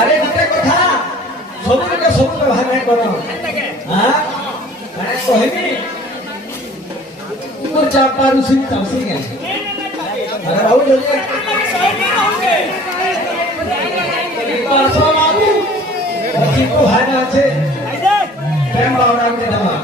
अरे गोटे कथा सब बाहर नहीं करो हां अरे कहबी तू चापा रुसी तमसी के अरे बाबू जल्दी बाबू अच्छी को भाई ना अच्छे प्रेम भावना के दमा